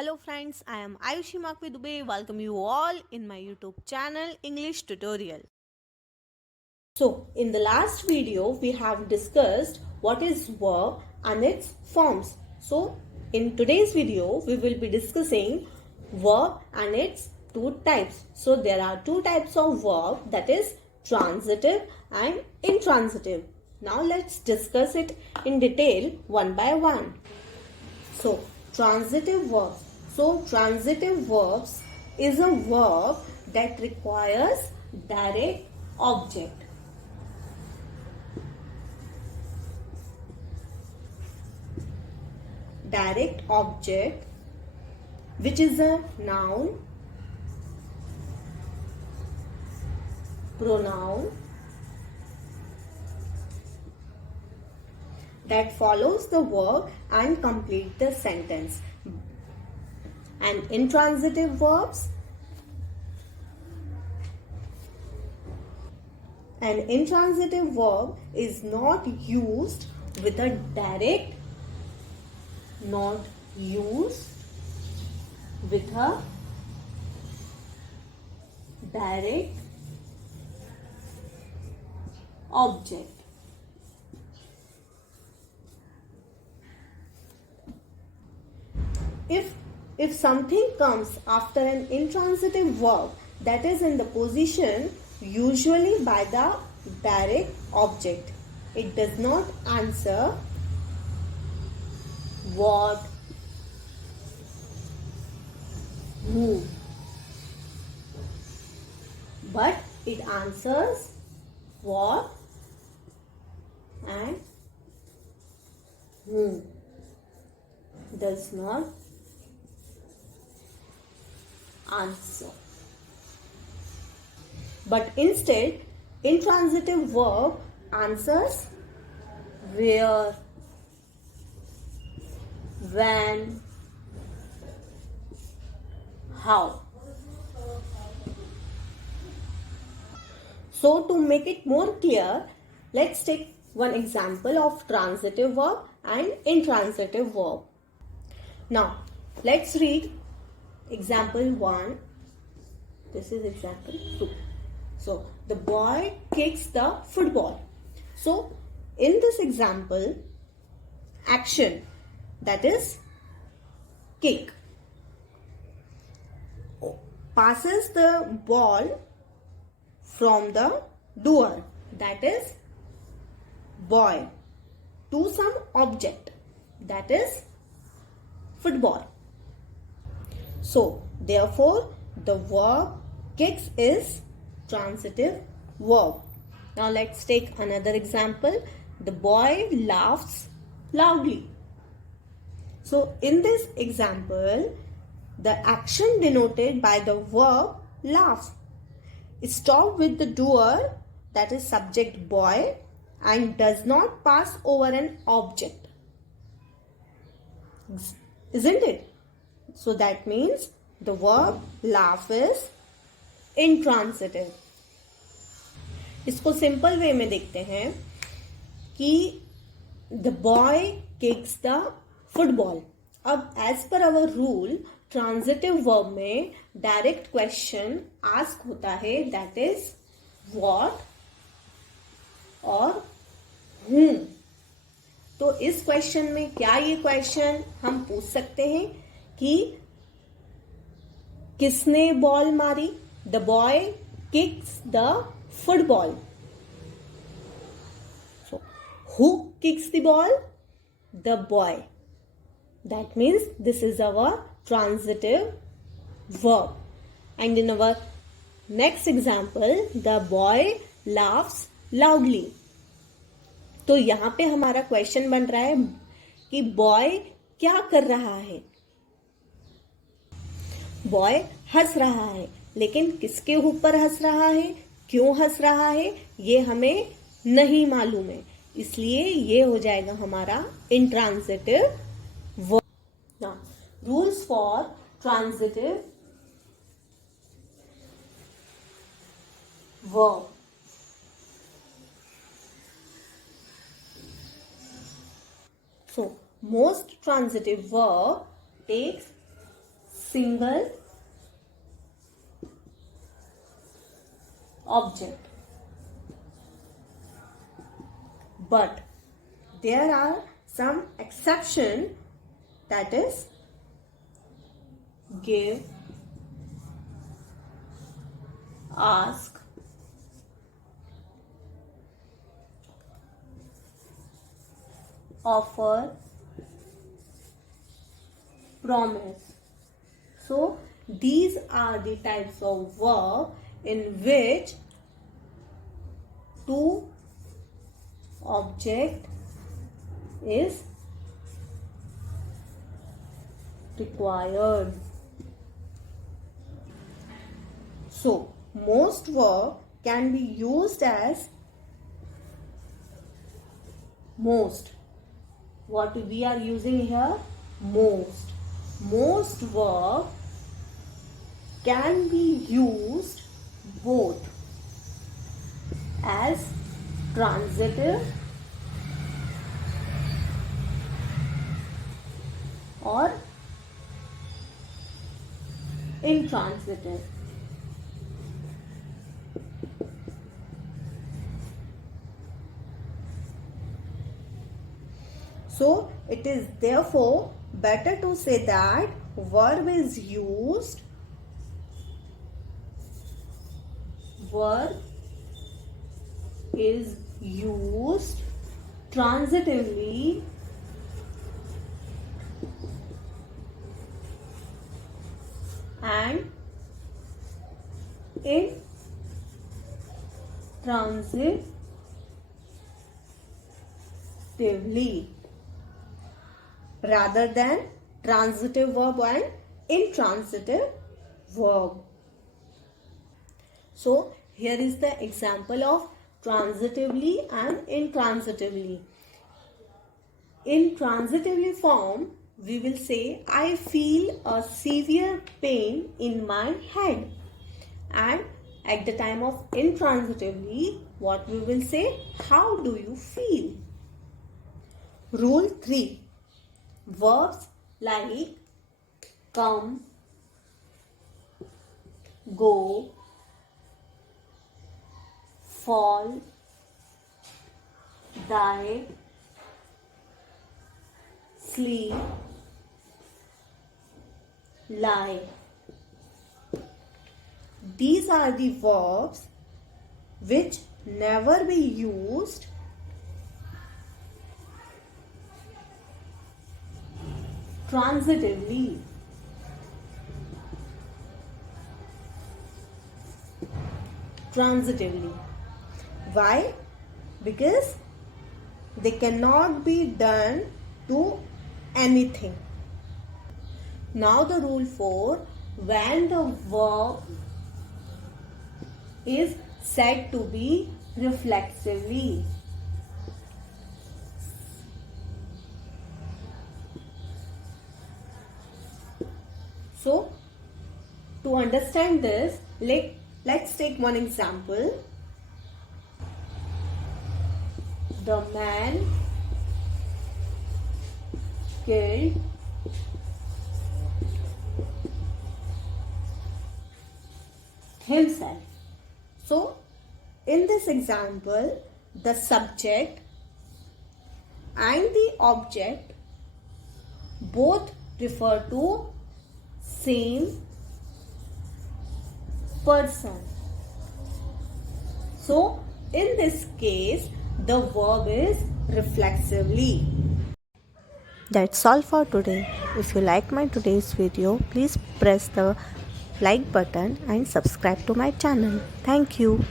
Hello friends, I am Ayushi Makwi Dubey. Welcome you all in my YouTube channel English Tutorial. So, in the last video we have discussed what is verb and its forms. So, in today's video we will be discussing verb and its two types. So, there are two types of verb, that is transitive and intransitive. Now, let's discuss it in detail one by one. So, transitive verbs. So, transitive verbs is a verb that requires direct object. Direct object, which is a noun, pronoun, that follows the verb and complete the sentence. And intransitive verbs, an intransitive verb is not used with a direct, not used with a direct object. If something comes after an intransitive verb that is in the position usually by the direct object, it does not answer what, who, but it answers what and whom. Does not answer. But instead, intransitive verb answers where, when, how. So, to make it more clear, let's take one example of transitive verb and intransitive verb. Now, let's read example 1. This is example 2. So, the boy kicks the football. So, in this example, action, that is kick, passes the ball from the doer, that is boy, to some object, that is football. So, therefore, the verb kicks is transitive verb. Now, let's take another example. The boy laughs loudly. So, in this example, the action denoted by the verb laugh is stopped with the doer, that is subject boy, and does not pass over an object. Isn't it? So that means the verb laugh is intransitive. इसको simple way में देखते हैं कि the boy kicks the football. अब as per our rule, transitive verb में direct question ask होता है, that is what और whom. तो इस क्वेश्चन में क्या ये क्वेश्चन हम पूछ सकते हैं कि किसने बॉल मारी? The boy kicks the football. So, who kicks the ball? The boy. That means this is our transitive verb. And in our next example, the boy laughs loudly. तो यहां पे हमारा क्वेश्चन बन रहा है कि बॉय क्या कर रहा है? बॉय हंस रहा है, लेकिन किसके ऊपर हंस रहा है, क्यों हंस रहा है, ये हमें नहीं मालूम है, इसलिए ये हो जाएगा हमारा intransitive verb. Now rules for transitive verb. So, most transitive verb takes single object. But there are some exceptions, that is give, ask, offer, promise. So these are the types of verb in which two object is required. So most verb can be used as most. What we are using here? Most. Most verb can be used both as transitive or intransitive. So it is therefore better to say that verb is used transitively and intransitively rather than transitive verb and intransitive verb. So here is the example of transitively and intransitively. In transitively form, we will say, I feel a severe pain in my head. And at the time of intransitively, what we will say, how do you feel? Rule 3. Verbs like come, go, fall, die, sleep, lie. These are the verbs which never be used transitively. Why? Because they cannot be done to anything. Now the rule 4, when the verb is said to be reflexively. So to understand this, let's take one example. The man killed himself. So in this example, the subject and the object both refer to same person. So in this case, the verb is reflexively. That's all for today. If you like my today's video, please press the like button and subscribe to my channel. Thank you.